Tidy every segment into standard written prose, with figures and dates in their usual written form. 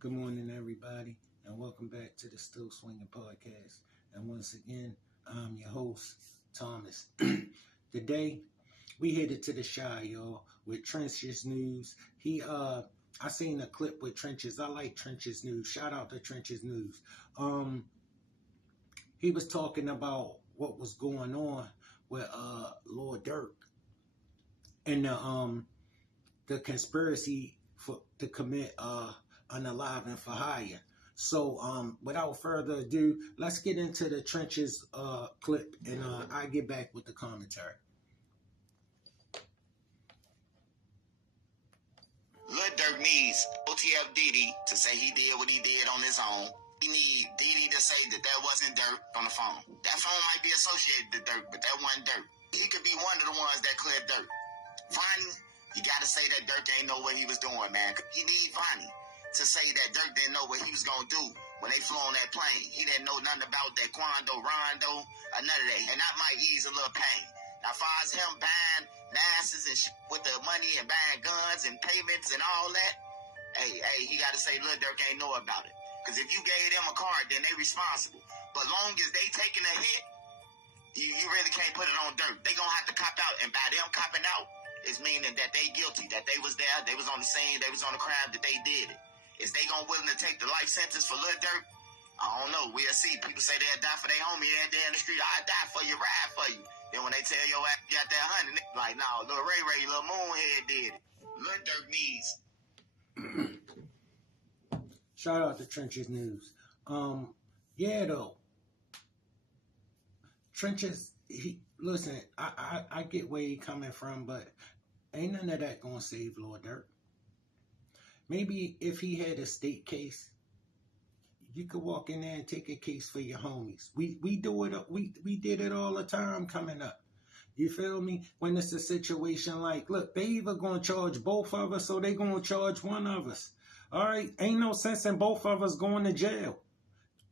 Good morning, everybody, and welcome back to the Still Swinging Podcast. And once again, I'm your host, Thomas. Today, we headed to the Shy, y'all, with Trench's News. I seen a clip with Trench's. I like Trench's News. Shout out to Trench's News. He was talking about what was going on with Lord Durk and the conspiracy to commit unaliving for hire. So without further ado, let's get into the Trenches clip, and I get back with the commentary. Lil Durk needs OTF Diddy to say he did what he did on his own. He need Diddy to say that wasn't Durk on the phone. That phone might be associated to Durk, but that wasn't Durk. He could be one of the ones that cleared Durk. Vonnie, you gotta say that Durk ain't know what he was doing, man. He need Vonnie to say that Durk didn't know what he was gonna do when they flew on that plane. He didn't know nothing about that Quando, Rondo, or none of that. And that might ease a little pain. Now, as far as him buying NASA's and with the money and buying guns and payments and all that, hey, he got to say Lil Durk ain't know about it. Because if you gave them a card, then they responsible. But long as they taking a hit, you really can't put it on Durk. They gonna have to cop out, and by them copping out is meaning that they guilty, that they was there, they was on the scene, they was on the crime, that they did it. Is they gonna willing to take the life sentence for Lil Durk? I don't know. We'll see. People say they'll die for their homie every day in the street. I'll die for you, ride for you. Then when they tell your ass you got that honey, like, no, Lil Ray, Lil Moonhead did it. Lil Durk needs. Shout out to Trenches News. Yeah, though. Trenches, listen, I get where he coming from, but ain't none of that gonna save Lord Durk. Maybe if he had a state case, you could walk in there and take a case for your homies. We do it. We did it all the time coming up. You feel me? When it's a situation like, look, they either gonna charge both of us or they gonna charge one of us. All right, ain't no sense in both of us going to jail.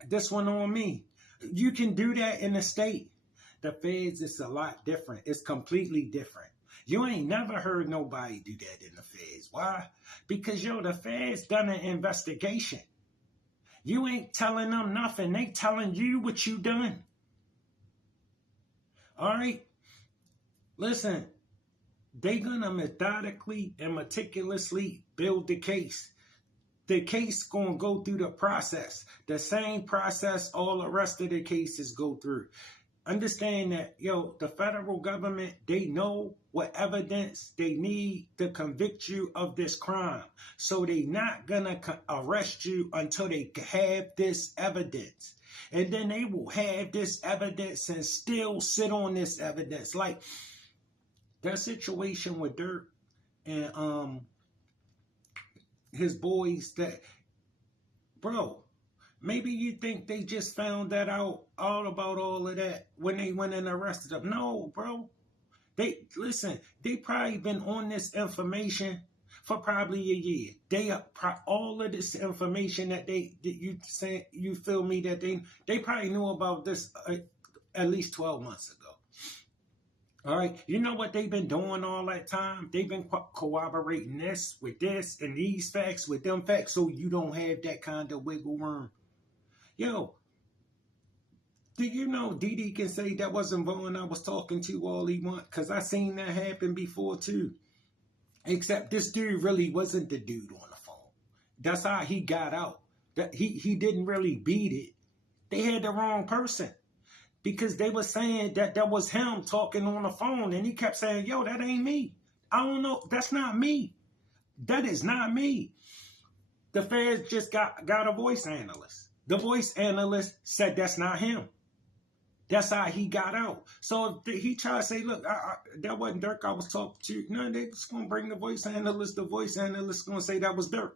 This one on me. You can do that in the state. The feds is a lot different. It's completely different. You ain't never heard nobody do that in the feds. Why? Because, the feds done an investigation. You ain't telling them nothing. They telling you what you done. All right? Listen, they gonna methodically and meticulously build the case. The case gonna go through the process. The same process all the rest of the cases go through. Understand that, the federal government, they know what evidence they need to convict you of this crime. So they not gonna arrest you until they have this evidence. And then they will have this evidence and still sit on this evidence. Like that situation with Durk and his boys that, bro, maybe you think they just found that out all about all of that when they went and arrested them. No, bro. They probably been on this information for probably a year. All of this information that you feel me, that they probably knew about this at least 12 months ago. All right, you know what they've been doing all that time? They've been corroborating this with this and these facts with them facts, so you don't have that kind of wiggle room. Do you know Didi can say that wasn't Vaughn I was talking to all he want? Because I seen that happen before too. Except this dude really wasn't the dude on the phone. That's how he got out. That he didn't really beat it. They had the wrong person. Because they were saying that was him talking on the phone. And he kept saying, that ain't me. I don't know. That's not me. That is not me. The feds just got a voice analyst. The voice analyst said that's not him. That's how he got out. So if he tried to say, look, that wasn't Durk I was talking to. No, they're just going to bring the voice analyst. The voice analyst is going to say that was Durk.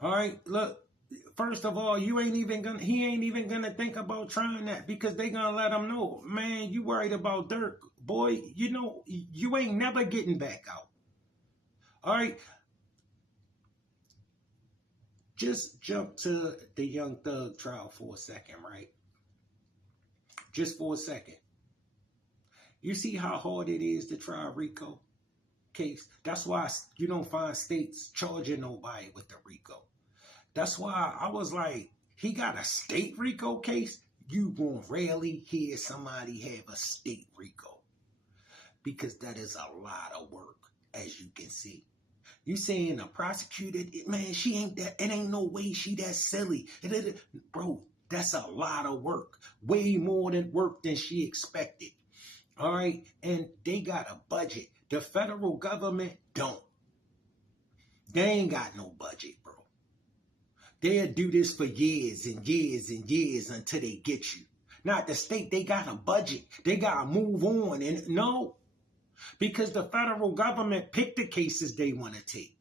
All right, look. First of all, he ain't even gonna think about trying that because they gonna let him know, man, you worried about Durk, boy, you ain't never getting back out. All right. Just jump to the Young Thug trial for a second, right? Just for a second. You see how hard it is to try a RICO case? That's why you don't find states charging nobody with the RICO. That's why I was like, he got a state RICO case. You gonna rarely hear somebody have a state RICO because that is a lot of work, as you can see. You saying a prosecutor, man, she ain't that, it ain't no way she that silly. Bro, that's a lot of work. Way more than work than she expected. All right. And they got a budget. The federal government don't. They ain't got no budget, bro. They'll do this for years and years and years until they get you. Not the state, they got a budget. They got to move on. And no, because the federal government pick the cases they want to take.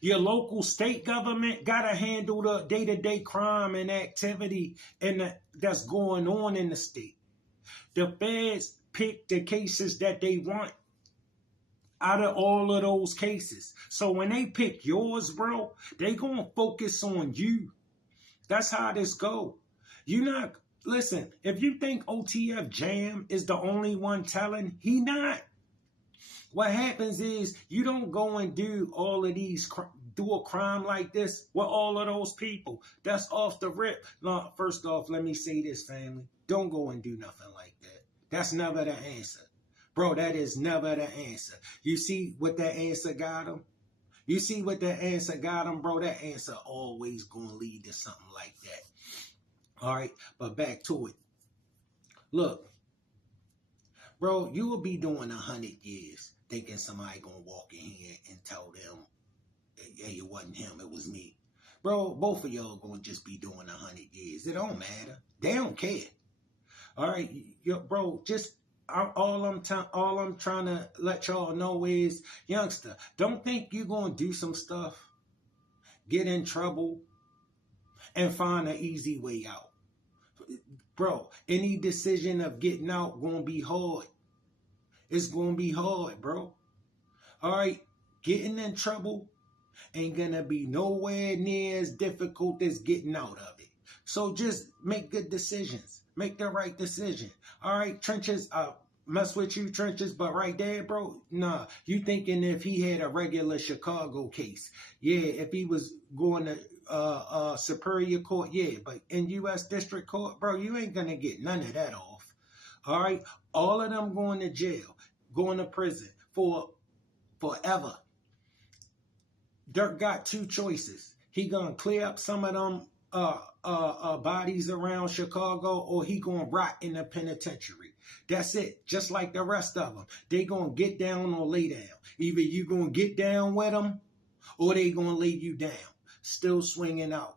Your local state government got to handle the day-to-day crime and activity that's going on in the state. The feds pick the cases that they want out of all of those cases. So when they pick yours, bro, they gonna focus on you. That's how this go. Listen, if you think OTF Jam is the only one telling, he not. What happens is you don't go and do all of these, do a crime like this with all of those people. That's off the rip. No, first off, let me say this, family. Don't go and do nothing like that. That's never the answer. Bro, that is never the answer. You see what that answer got him? You see what that answer got him, bro? That answer always going to lead to something like that. All right, but back to it. Look, bro, you will be doing 100 years thinking somebody going to walk in here and tell them, hey, it wasn't him, it was me. Bro, both of y'all going to just be doing 100 years. It don't matter. They don't care. All right, bro, just... All I'm trying to let y'all know is, youngster, don't think you're going to do some stuff, get in trouble, and find an easy way out. Bro, any decision of getting out going to be hard. It's going to be hard, bro. All right, getting in trouble ain't going to be nowhere near as difficult as getting out of it. So just make good decisions. Make the right decision. All right, Trenches, mess with you, Trenches, but right there, bro, nah. You thinking if he had a regular Chicago case, yeah, if he was going to Superior Court, yeah, but in U.S. District Court, bro, you ain't going to get none of that off. All right, all of them going to jail, going to prison for forever. Durk got two choices. He going to clear up some of them bodies around Chicago, or he gonna rot in the penitentiary. That's it. Just like the rest of them, they gonna get down or lay down. Either you gonna get down with them, or they gonna lay you down. Still swinging out.